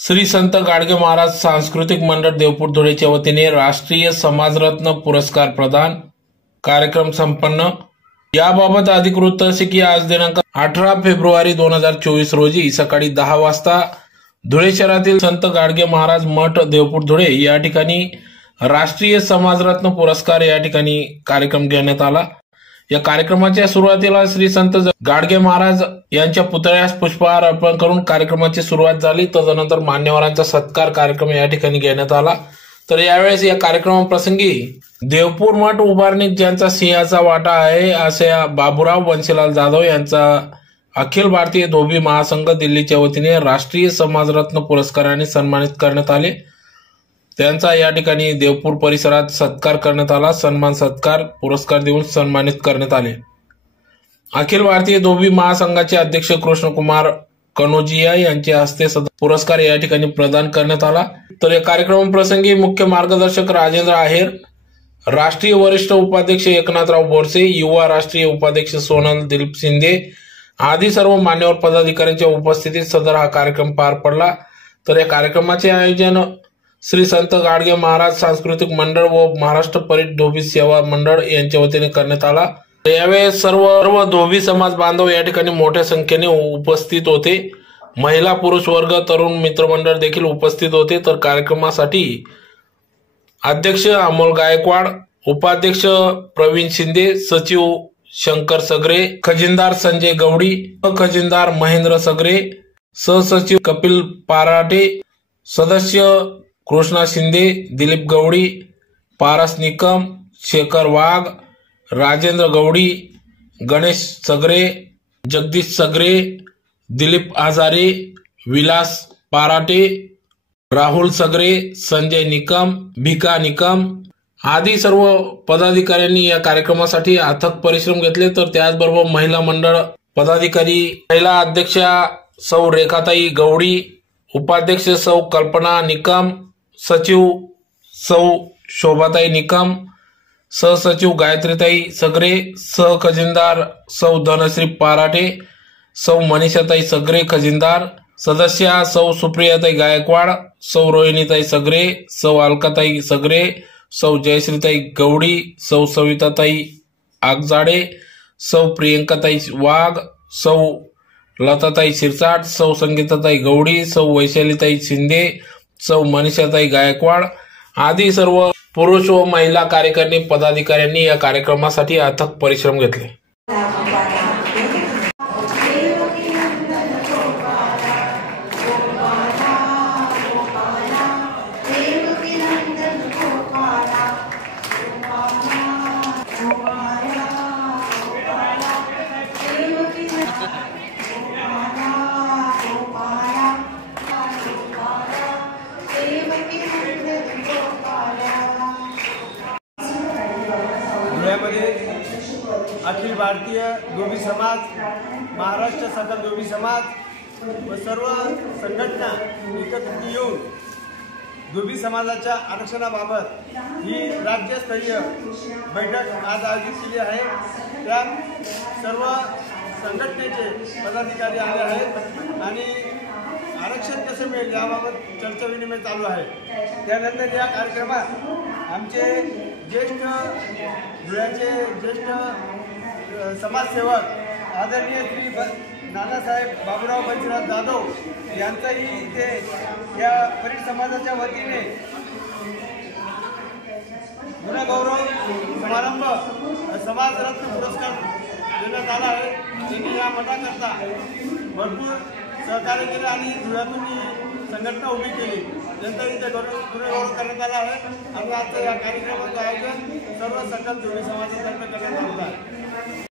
श्री संत गाडगे महाराज सांस्कृतिक मंडळ देवपूर धुळेच्या वतीने राष्ट्रीय समाजरत्न पुरस्कार प्रदान कार्यक्रम संपन्न. याबाबत अधिकृत असे की आज दिनांक अठरा फेब्रुवारी दोन हजार चोवीस रोजी सकाळी दहा वाजता धुळे शहरातील संत गाडगे महाराज मठ देवपूर धुळे या ठिकाणी राष्ट्रीय समाजरत्न पुरस्कार या ठिकाणी कार्यक्रम घेण्यात आला. या कार्यक्रमाच्या सुरुवातीला श्री संत गाडगे महाराज यांच्या पुतळ्यास पुष्पहार अर्पण करून कार्यक्रमाची सुरुवात झाली. तदनंतर मान्यवरांचा सत्कार कार्यक्रम या ठिकाणी घेण्यात आला. तर यावेळेस या कार्यक्रमाप्रसंगी देवपूर मठ उभारणीत ज्यांचा सिंहाचा वाटा आहे असे बाबूराव बन्सीलाल जाधव यांचा अखिल भारतीय धोबी महासंघ दिल्लीच्या वतीने राष्ट्रीय समाजरत्न पुरस्काराने सन्मानित करण्यात आले. त्यांचा या ठिकाणी देवपूर परिसरात सत्कार करण्यात आला. सन्मान सत्कार पुरस्कार देऊन सन्मानित करण्यात आले. अखिल भारतीय धोबी महासंघाचे अध्यक्ष कृष्णकुमार कनोजिया यांच्या हस्ते पुरस्कार या ठिकाणी प्रदान करण्यात आला. तर या कार्यक्रमाप्रसंगी मुख्य मार्गदर्शक राजेंद्र आहेर राष्ट्रीय वरिष्ठ उपाध्यक्ष एकनाथराव बोरसे युवा राष्ट्रीय उपाध्यक्ष सोनल दिलीप शिंदे आदी सर्व मान्यवर पदाधिकाऱ्यांच्या उपस्थितीत सदर हा कार्यक्रम पार पडला. तर या कार्यक्रमाचे आयोजन श्री संत गाडगे महाराज सांस्कृतिक मंडळ व महाराष्ट्र परीट धोबी सेवा मंडळ यांच्या वतीने करण्यात आला. यावेळेस सर्व सर्व धोबी समाज बांधव या ठिकाणी मोठ्या संख्येने उपस्थित होते. महिला पुरुष वर्ग तरुण मित्रमंडळ देखील उपस्थित होते. तर कार्यक्रमासाठी अध्यक्ष अमोल गायकवाड उपाध्यक्ष प्रवीण शिंदे सचिव शंकर सगरे खजिनदार संजय गवडी खजिनदार महेंद्र सगरे सहसचिव कपिल पाराटे सदस्य कृष्णा शिंदे दिलीप गवडी पारस निकम शेखर वाघ राजेंद्र गवडी गणेश सगरे जगदीश सगरे दिलीप आजारे विलास पाराटे राहुल सगरे संजय निकम भिका निकम आदी सर्व पदाधिकाऱ्यांनी या कार्यक्रमासाठी अथक परिश्रम घेतले. तर त्याचबरोबर महिला मंडळ पदाधिकारी महिला अध्यक्षा सौ रेखाताई गवडी उपाध्यक्ष सौ कल्पना निकम सचिव सौ शोभाताई निकम सहसचिव गायत्रीताई सगरे सहखजिनदार सौ धनश्री पाराटे सौ मनीषाताई सगरे खजिनदार सदस्या सौ सुप्रियाताई गायकवाड सौ रोहिणीताई सगरे सौ अलकाताई सगरे सौ जयश्रीताई गवडी सौ सविताताई आगजाडे सौ प्रियंकाताई वाघ सौ लताताई शिरसाट सौ संगीताताई गवडी सौ वैशालीताई शिंदे सौ मनीषाताई गायकवाड आदी सर्व पुरुष व महिला कार्यकारिणी पदाधिकाऱ्यांनी या कार्यक्रमासाठी अथक परिश्रम घेतले. यामध्ये अखिल भारतीय धोबी समाज महाराष्ट्र सदर धोबी समाज व सर्व संघटना एकत्रित येऊन धोबी समाजाच्या आरक्षणाबाबत ही राज्यस्तरीय बैठक आज आयोजित केली आहे. त्यात सर्व संघटनेचे पदाधिकारी आले आहेत आणि आरक्षण कसं मिळेल याबाबत चर्चा विनिमय चालू आहे. त्यानंतर या कार्यक्रमात आमचे ज्येष्ठ धुळ्याचे ज्येष्ठ समाजसेवक आदरणीय श्री नानासाहेब बाबूराव पंचनाथ जाधव यांचाही इथे या परीट समाजाच्या वतीने गुणगौरव समारंभ समाजरत्न पुरस्कार देण्यात आला आहे. त्यांनी या मठाकरता भरपूर सहकार्य केलं आणि धुळ्यातून संघटना उभी केली. नंतर इथे गौरव करण्यात आला आहे आणि आजचं या कार्यक्रमाचं आयोजन सर्व सकल धुळे समाजातर्फे करण्यात आलं आहे.